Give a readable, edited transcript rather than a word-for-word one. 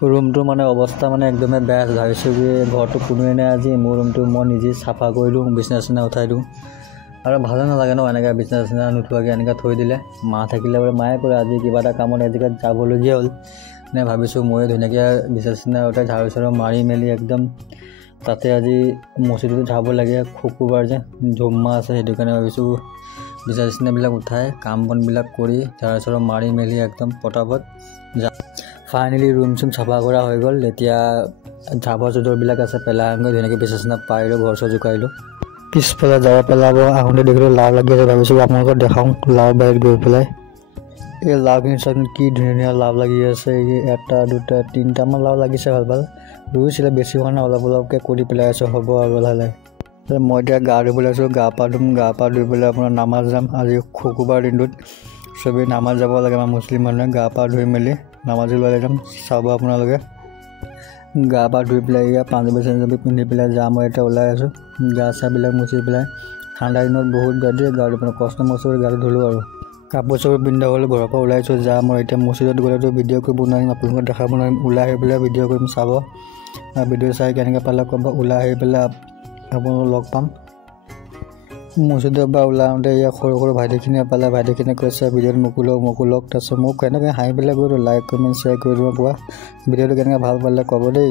ৰুমটো মানে অৱস্থা মানে একদমেই বেয়া আছে। ভাবিছোঁ কি ঘৰটো কোনোৱে নাই আজি, মোৰ ৰুমটো মই নিজে চাফা কৰি দিওঁ, বিচনা চিচনা উঠাই দিওঁ। আৰু ভালো নালাগে ন এনেকৈ বিচনা চিচনা নুঠোৱাকৈ এনেকৈ থৈ দিলে। মা থাকিলে বোলে মায়ে কৰে আজি কিবা এটা কামত আজিকালি যাবলগীয়া হ'ল, নে ভাবিছোঁ ময়ে ধুনীয়াকৈ বিচনা চিচনা উঠাই ঝাৰু চাৰু মাৰি মেলি একদম তাতে আজি মছজিদতো যাব লাগে, শুকুৰবাৰ যে জুম্মা আছে, সেইটো কাৰণে ভাবিছোঁ বিচনা চিচনাবিলাক উঠাই কাম বনবিলাক কৰি ঝাৰু চাৰু মাৰি মেলি একদম পটাপট যা। ফাইনেলি ৰুম চুম চাফা কৰা হৈ গ'ল। এতিয়া জাবৰ জোঁথৰবিলাক আছে পেলাই আনগৈ ধুনীয়াকৈ বিচনা চিচনা পাৰিলোঁ, ঘৰ চৰ জোকাৰিলোঁ। পিছফালে জাবৰ পেলাব আহোঁতে দেখিলোঁ লাও লাগি আছে, ভাবিছোঁ আপোনালোকক দেখাওঁ লাও বাৰীত গৈ পেলাই। এই লাওখিনি চাওকচোন কি ধুনীয়া ধুনীয়া লাও লাগি আছে। এই 1 2 3টামান লাও লাগিছে, ভাল ভাল ৰুইছিলে, বেছি হোৱা নাই, অলপ অলপকৈ কৰি পেলাই আছোঁ, হ'ব আৰু লাহে লাহে। মই এতিয়া গা ধুবলৈ আছোঁ, গা পা ধুই পেলাই আপোনাৰ নামাজ যাম। আজি শুকুৰবাৰ দিনটোত চবেই নামাজ যাব লাগে, আমাৰ মুছলিম মানুহে গা পা ধুই মেলি নামাজ ওলাই যাম। চাব আপোনালোকে গা পা ধুই পেলাই এয়া পাঞ্জাবী চাঞ্জাবী পিন্ধি পেলাই যাম। মই এতিয়া ওলাই আছোঁ, গা চাবিলাক মুচি পেলাই। ঠাণ্ডা দিনত বহুত গা দিয়ে, গাটো মানে কষ্ট মষ্ট কৰি গাটো ধুলোঁ আৰু কাপোৰ চাপোৰ পিন্ধা হ'লে ঘৰৰ পৰা ওলাইছোঁ যাম। মই এতিয়া মছজিদত গ'লেতো ভিডিঅ' কৰিব নোৱাৰিম, আপোনালোকক দেখাব নোৱাৰিম। ওলাই আহি পেলাই ভিডিঅ' কৰিম, চাব। ভিডিঅ' চাই কেনেকৈ পালে ক'ব, ওলাই আহি পেলাই আপোনালোকক লগ পাম। মছজিদৰ পৰা ওলাই আহোঁতে ইয়াৰ সৰু সৰু ভাইটিখিনিয়ে পালে, ভাইটিখিনিয়ে কৈছে ভিডিঅ'টো মোকো লওক। তাৰপিছত মোক কেনেকৈ হাঁহি পেলাই গৈ লাইক কমেণ্ট শ্বেয়াৰ কৰি দিব কোৱা, ভিডিঅ'টো কেনেকৈ ভাল পালে ক'ব দেই।